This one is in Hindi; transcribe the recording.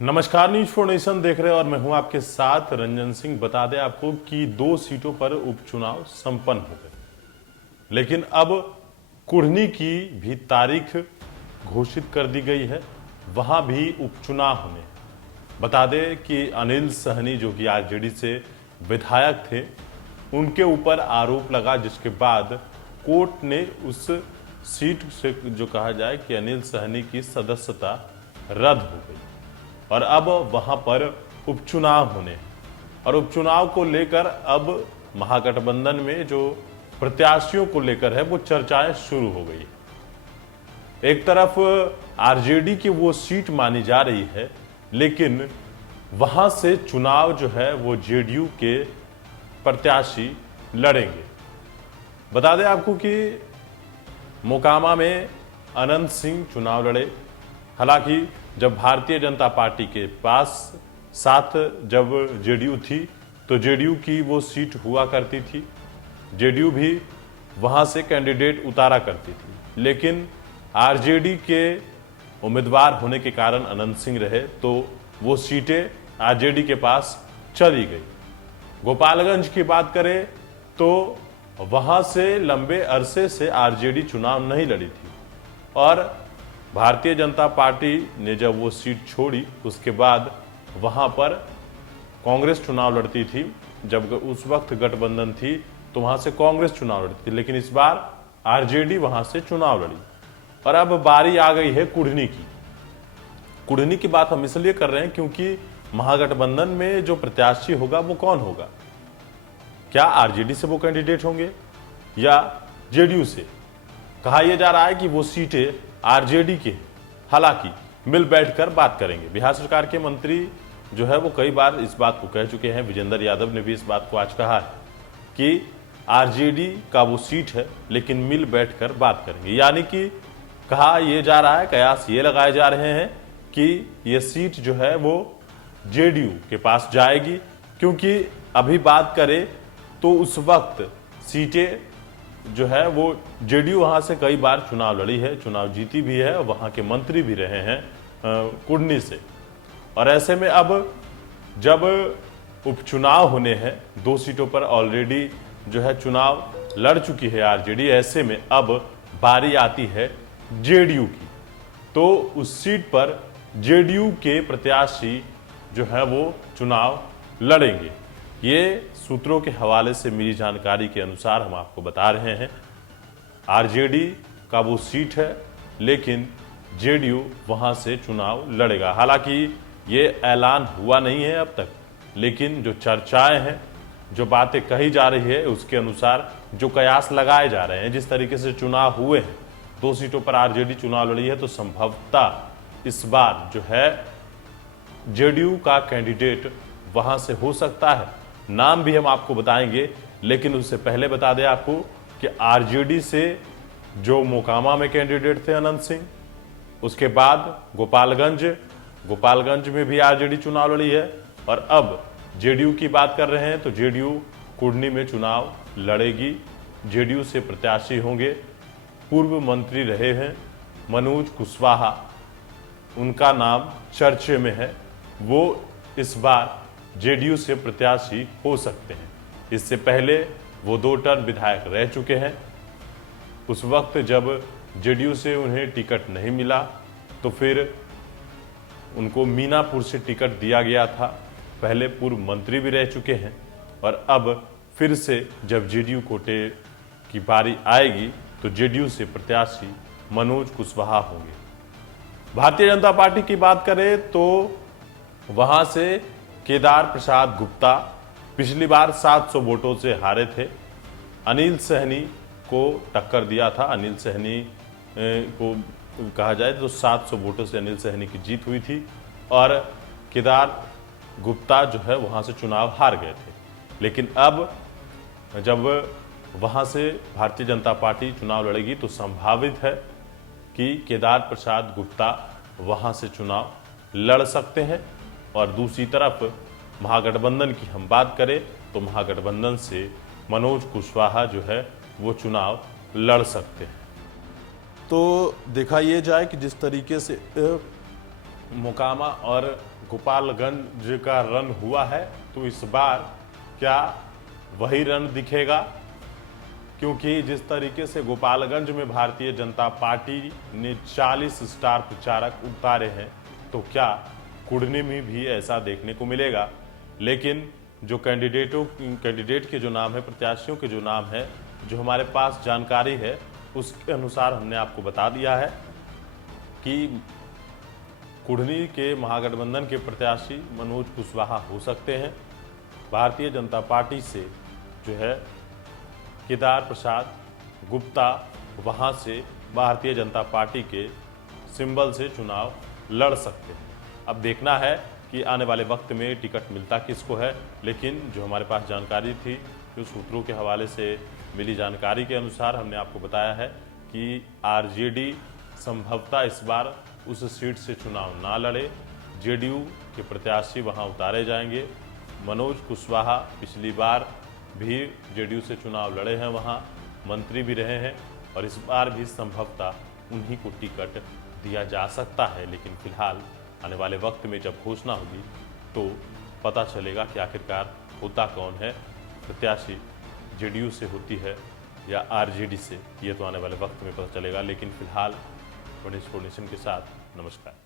नमस्कार, न्यूज फॉर नेशन देख रहे हैं और मैं हूं आपके साथ रंजन सिंह। बता दें आपको कि 2 सीटों पर उपचुनाव संपन्न हो गए, लेकिन अब कुढ़नी की भी तारीख घोषित कर दी गई है। वहां भी उपचुनाव होने हैं। बता दें कि अनिल सहनी जो कि आरजेडी से विधायक थे, उनके ऊपर आरोप लगा, जिसके बाद कोर्ट ने उस सीट से जो कहा जाए कि अनिल सहनी की सदस्यता रद्द हो गई और अब वहां पर उपचुनाव होने हैं। और उपचुनाव को लेकर अब महागठबंधन में जो प्रत्याशियों को लेकर है वो चर्चाएं शुरू हो गई है। एक तरफ आरजेडी की वो सीट मानी जा रही है, लेकिन वहां से चुनाव जो है वो जेडीयू के प्रत्याशी लड़ेंगे। बता दें आपको कि मोकामा में अनंत सिंह चुनाव लड़े। हालांकि जब भारतीय जनता पार्टी के पास साथ जब जेडीयू थी तो जेडीयू की वो सीट हुआ करती थी, जेडीयू भी वहां से कैंडिडेट उतारा करती थी, लेकिन आरजेडी के उम्मीदवार होने के कारण अनंत सिंह रहे तो वो सीटें आरजेडी के पास चली गई। गोपालगंज की बात करें तो वहां से लंबे अरसे से आरजेडी चुनाव नहीं लड़ी थी और भारतीय जनता पार्टी ने जब वो सीट छोड़ी उसके बाद वहां पर कांग्रेस चुनाव लड़ती थी। जब उस वक्त गठबंधन थी तो वहां से कांग्रेस चुनाव लड़ती थी, लेकिन इस बार आरजेडी वहां से चुनाव लड़ी। और अब बारी आ गई है कुढ़नी की। कुढ़नी की बात हम इसलिए कर रहे हैं क्योंकि महागठबंधन में जो प्रत्याशी होगा वो कौन होगा? क्या आरजेडी से वो कैंडिडेट होंगे या जेडीयू से? कहा यह जा रहा है कि वो सीटें आरजेडी के, हालांकि मिल बैठकर बात करेंगे। बिहार सरकार के मंत्री जो है वो कई बार इस बात को कह चुके हैं, विजेंद्र यादव ने भी इस बात को आज कहा है कि आरजेडी का वो सीट है लेकिन मिल बैठकर बात करेंगे। यानी कि कहा यह जा रहा है, कयास ये लगाए जा रहे हैं कि ये सीट जो है वो जेडीयू के पास जाएगी, क्योंकि अभी बात करें तो उस वक्त सीटें जो है वो जेडीयू वहां से कई बार चुनाव लड़ी है, चुनाव जीती भी है, वहां के मंत्री भी रहे हैं कुढ़नी से। और ऐसे में अब जब उपचुनाव होने हैं, 2 सीटों पर ऑलरेडी जो है चुनाव लड़ चुकी है आरजेडी, ऐसे में अब बारी आती है जेडीयू की। तो उस सीट पर जेडीयू के प्रत्याशी जो है वो चुनाव लड़ेंगे। ये सूत्रों के हवाले से मिली जानकारी के अनुसार हम आपको बता रहे हैं। आरजेडी का वो सीट है लेकिन जेडीयू वहां से चुनाव लड़ेगा। हालांकि ये ऐलान हुआ नहीं है अब तक, लेकिन जो चर्चाएं हैं, जो बातें कही जा रही है, उसके अनुसार जो कयास लगाए जा रहे हैं, जिस तरीके से चुनाव हुए हैं, 2 सीटों पर आरजेडी चुनाव लड़ी है, तो संभवतः इस बार जो है जेडीयू का कैंडिडेट वहां से हो सकता है। नाम भी हम आपको बताएंगे, लेकिन उससे पहले बता दें आपको कि आरजेडी से जो मोकामा में कैंडिडेट थे अनंत सिंह, उसके बाद गोपालगंज में भी आरजेडी चुनाव लड़ी है और अब जेडीयू की बात कर रहे हैं तो जेडीयू कुढ़नी में चुनाव लड़ेगी। जेडीयू से प्रत्याशी होंगे, पूर्व मंत्री रहे हैं मनोज कुशवाहा, उनका नाम चर्चे में है, वो इस बार जेडीयू से प्रत्याशी हो सकते हैं। इससे पहले वो 2 टर्म विधायक रह चुके हैं। उस वक्त जब जेडीयू से उन्हें टिकट नहीं मिला तो फिर उनको मीनापुर से टिकट दिया गया था। पहले पूर्व मंत्री भी रह चुके हैं और अब फिर से जब जेडीयू कोटे की बारी आएगी तो जेडीयू से प्रत्याशी मनोज कुशवाहा होंगे। भारतीय जनता पार्टी की बात करें तो वहां से केदार प्रसाद गुप्ता पिछली बार 700 वोटों से हारे थे। अनिल सहनी को टक्कर दिया था। अनिल सहनी को कहा जाए तो 700 वोटों से अनिल सहनी की जीत हुई थी और केदार गुप्ता जो है वहां से चुनाव हार गए थे। लेकिन अब जब वहां से भारतीय जनता पार्टी चुनाव लड़ेगी तो संभावित है कि केदार प्रसाद गुप्ता वहां से चुनाव लड़ सकते हैं। और दूसरी तरफ महागठबंधन की हम बात करें तो महागठबंधन से मनोज कुशवाहा जो है वो चुनाव लड़ सकते हैं। तो देखा यह जाए कि जिस तरीके से मोकामा और गोपालगंज का रन हुआ है, तो इस बार क्या वही रन दिखेगा? क्योंकि जिस तरीके से गोपालगंज में भारतीय जनता पार्टी ने 40 स्टार प्रचारक उतारे हैं, तो क्या कुढ़नी में भी ऐसा देखने को मिलेगा? लेकिन जो कैंडिडेट के जो नाम है, प्रत्याशियों के जो नाम है, जो हमारे पास जानकारी है, उसके अनुसार हमने आपको बता दिया है कि कुढ़नी के महागठबंधन के प्रत्याशी मनोज कुशवाहा हो सकते हैं। भारतीय जनता पार्टी से जो है केदार प्रसाद गुप्ता वहां से भारतीय जनता पार्टी के सिंबल से चुनाव लड़ सकते हैं। अब देखना है कि आने वाले वक्त में टिकट मिलता किसको है, लेकिन जो हमारे पास जानकारी थी, जो सूत्रों के हवाले से मिली जानकारी के अनुसार हमने आपको बताया है कि आरजेडी संभवतः इस बार उस सीट से चुनाव ना लड़े, जेडीयू के प्रत्याशी वहां उतारे जाएंगे। मनोज कुशवाहा पिछली बार भी जेडीयू से चुनाव लड़े हैं, वहां मंत्री भी रहे हैं, और इस बार भी संभवतः उन्हीं को टिकट दिया जा सकता है। लेकिन फिलहाल आने वाले वक्त में जब घोषणा होगी तो पता चलेगा कि आखिरकार होता कौन है, प्रत्याशी जेडीयू से होती है या आरजेडी से, ये तो आने वाले वक्त में पता चलेगा। लेकिन फिलहाल गणेश फोर्नेशन के साथ नमस्कार।